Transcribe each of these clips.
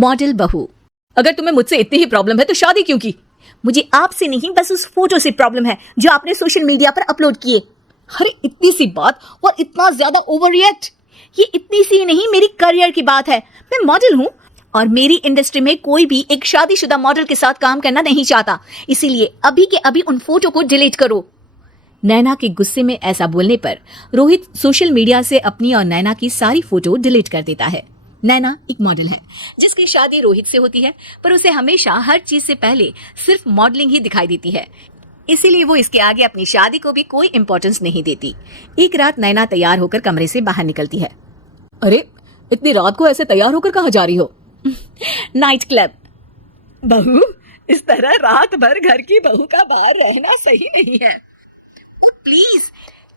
Model बहू। अगर तुम्हें मुझसे इतनी ही प्रॉब्लम है तो शादी क्यों की? मुझे आपसे नहीं, बस उस फोटो से प्रॉब्लम है जो आपने सोशल मीडिया पर अपलोड किए। अरे इतनी सी बात और इतना ज्यादा ओवर रिएक्ट? ये इतनी सी नहीं, मेरी करियर की बात है। मैं मॉडल हूँ और मेरी इंडस्ट्री में कोई भी एक शादीशुदा मॉडल के साथ काम करना नहीं चाहता, इसीलिए अभी के अभी उन फोटो को डिलीट करो। नैना के गुस्से में ऐसा बोलने पर रोहित सोशल मीडिया से अपनी और नैना की सारी फोटो डिलीट कर देता है। नैना एक मॉडल है जिसकी शादी रोहित से होती है, पर उसे हमेशा हर चीज से पहले सिर्फ मॉडलिंग ही दिखाई देती है, इसीलिए वो इसके आगे अपनी शादी को भी कोई इंपॉर्टेंस नहीं देती। एक रात नैना तैयार होकर कमरे से बाहर निकलती है। अरे इतनी रात को ऐसे तैयार होकर कहाँ जा रही हो? Night club. बहू, इस तरह रात भर घर की बहू का बाहर रहना सही नहीं है। प्लीज,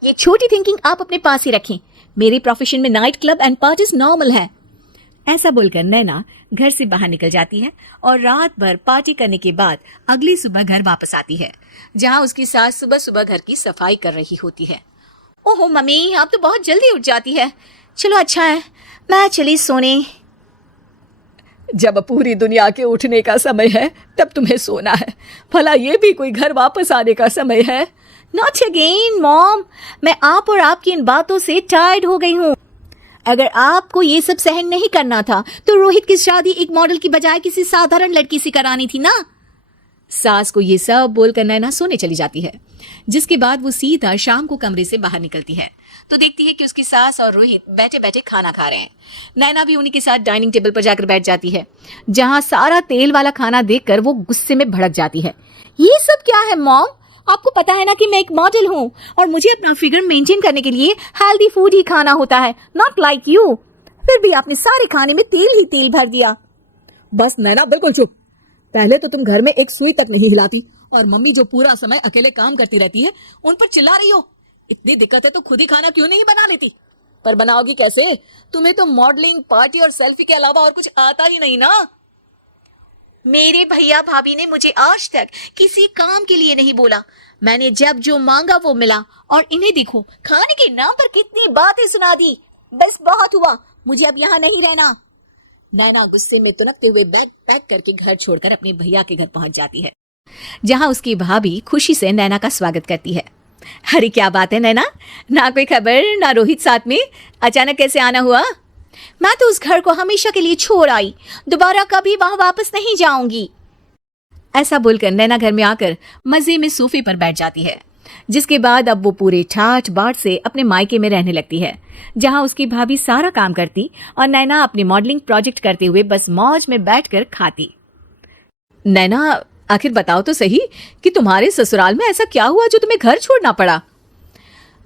ये छोटी थिंकिंग आप अपने पास ही रखें। मेरे प्रोफेशन में night club and parties normal है। ऐसा बोलकर नैना घर से बाहर निकल जाती है और रात भर पार्टी करने के बाद अगली सुबह घर वापस आती है, जहां उसकी सास सुबह सुबह घर की सफाई कर रही होती है। ओहो मम्मी, आप तो बहुत जल्दी उठ जाती है। चलो अच्छा है, मैं चली सोने। जब पूरी दुनिया के उठने का समय है तब तुम्हें सोना है, भला ये भी कोई घर वापस आने का समय है? नॉट अगेन मॉम, मैं आप और आपकी इन बातों से टायर्ड हो गई हूँ। अगर आपको ये सब सहन नहीं करना था तो रोहित की शादी एक मॉडल की बजाय किसी साधारण लड़की से करानी थी ना। सास को ये सब बोलकर नैना सोने चली जाती है, जिसके बाद वो सीधा शाम को कमरे से बाहर निकलती है तो देखती है कि उसकी सास और रोहित बैठे बैठे खाना खा रहे हैं। नैना भी उन्हीं के साथ डाइनिंग टेबल पर जाकर बैठ जाती है, जहां सारा तेल वाला खाना देखकर वो गुस्से में भड़क जाती है। ये सब क्या है मॉम? आपको पता है ना कि मैं एक मॉडल हूँ और मुझे अपना फिगर मेंटेन करने के लिए हेल्दी फूड ही खाना होता है, नॉट लाइक यू। फिर भी आपने सारे खाने में तेल ही तेल भर दिया। बस नैना बिल्कुल चुप। पहले तो तुम घर में एक सुई तक नहीं हिलाती और मम्मी जो पूरा समय अकेले काम करती रहती है उन पर चिल्ला रही हो। इतनी दिक्कत है तो खुद ही खाना क्यों नहीं बना लेती? पर बनाओगी कैसे? तुम्हें तो मॉडलिंग, पार्टी और सेल्फी के अलावा और कुछ आता ही नहीं ना। मेरे भैया भाभी ने मुझे आज तक किसी काम के लिए नहीं बोला। मैंने जब जो मांगा वो मिला और इन्हें देखो, खाने के नाम पर कितनी बातें सुना दी। बस बहुत हुआ, मुझे अब यहाँ नहीं रहना। नैना गुस्से में तुनकते हुए बैग पैक करके घर छोड़कर अपने भैया के घर पहुंच जाती है, जहां उसकी भाभी खुशी से नैना का स्वागत करती है। अरे क्या बात है नैना, ना कोई खबर ना रोहित साथ में, अचानक कैसे आना हुआ? मैं तो उस घर को हमेशा के लिए छोड़ आई, दोबारा कभी वहां वापस नहीं जाऊंगी। ऐसा बोलकर नैना घर में आकर मजे में सोफे पर बैठ जाती है, जिसके बाद अब वो पूरे ठाठ बाट से अपने मायके में रहने लगती है, जहां उसकी भाभी सारा काम करती और नैना अपनी मॉडलिंग प्रोजेक्ट करते हुए बस मौज में बैठकर खाती। नैना आखिर बताओ तो सही कि तुम्हारे ससुराल में ऐसा क्या हुआ जो तुम्हें घर छोड़ना पड़ा?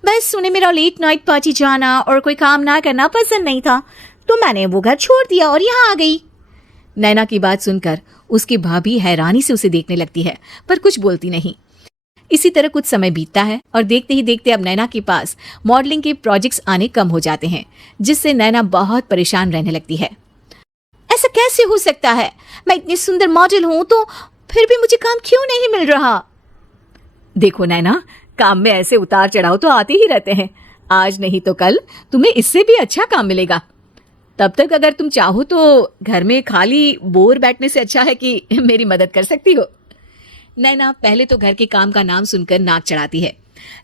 बस उन्हें मेरा लेट नाइट पार्टी जाना और कोई काम ना करना पसंद नहीं था, तो मैंने वो घर छोड़ दिया और यहाँ आ गई। नैना की बात सुनकर उसकी भाभी हैरानी से उसे देखने लगती है, पर कुछ बोलती नहीं। इसी तरह कुछ समय बीतता है और देखते ही देखते अब नैना के पास मॉडलिंग के प्रोजेक्ट्स आने कम हो जाते हैं, जिससे नैना बहुत परेशान रहने लगती है। ऐसा कैसे हो सकता है? मैं इतनी सुंदर मॉडल हूँ तो फिर भी मुझे काम क्यों नहीं मिल रहा? देखो नैना, काम में ऐसे उतार चढ़ाव तो आते ही रहते हैं। आज नहीं तो कल तुम्हें इससे भी अच्छा काम मिलेगा। तब तक अगर तुम चाहो तो घर में खाली बोर बैठने से अच्छा है कि मेरी मदद कर सकती हो। नैना पहले तो घर के काम का नाम सुनकर नाक चढ़ाती है,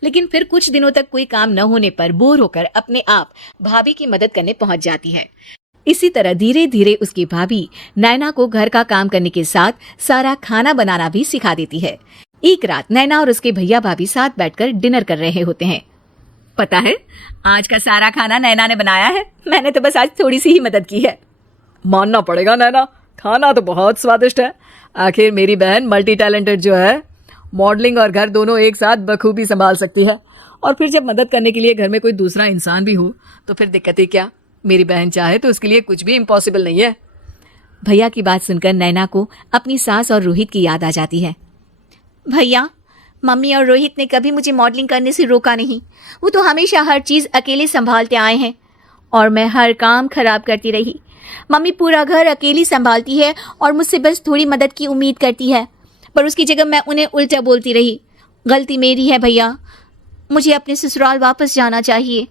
लेकिन फिर कुछ दिनों तक कोई काम न होने पर बोर होकर अपने आप भाभी की मदद करने पहुंच जाती है। इसी तरह धीरे धीरे उसकी भाभी नैना को घर का काम करने के साथ सारा खाना बनाना भी सिखा देती है। एक रात नैना और उसके भैया भाभी साथ बैठकर डिनर कर रहे होते हैं। पता है, आज का सारा खाना नैना ने बनाया है। मैंने तो बस आज थोड़ी सी ही मदद की है। मानना पड़ेगा नैना, खाना तो बहुत स्वादिष्ट है। आखिर मेरी बहन मल्टी टैलेंटेड जो है, मॉडलिंग और घर दोनों एक साथ बखूबी संभाल सकती है। और फिर जब मदद करने के लिए घर में कोई दूसरा इंसान भी हो तो फिर दिक्कत ही क्या। मेरी बहन चाहे तो उसके लिए कुछ भी इम्पॉसिबल नहीं है। भैया की बात सुनकर नैना को अपनी सास और रोहित की याद आ जाती है। भैया, मम्मी और रोहित ने कभी मुझे मॉडलिंग करने से रोका नहीं। वो तो हमेशा हर चीज़ अकेले संभालते आए हैं और मैं हर काम खराब करती रही। मम्मी पूरा घर अकेली संभालती है और मुझसे बस थोड़ी मदद की उम्मीद करती है, पर उसकी जगह मैं उन्हें उल्टा बोलती रही। गलती मेरी है भैया, मुझे अपने ससुराल वापस जाना चाहिए।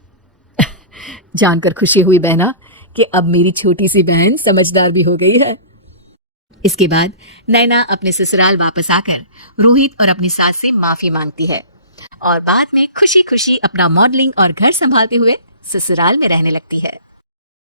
जानकर खुशी हुई बहना कि अब मेरी छोटी सी बहन समझदार भी हो गई है। इसके बाद नैना अपने ससुराल वापस आकर रोहित और अपनी सास से माफी मांगती है और बाद में खुशी खुशी अपना मॉडलिंग और घर संभालते हुए ससुराल में रहने लगती है।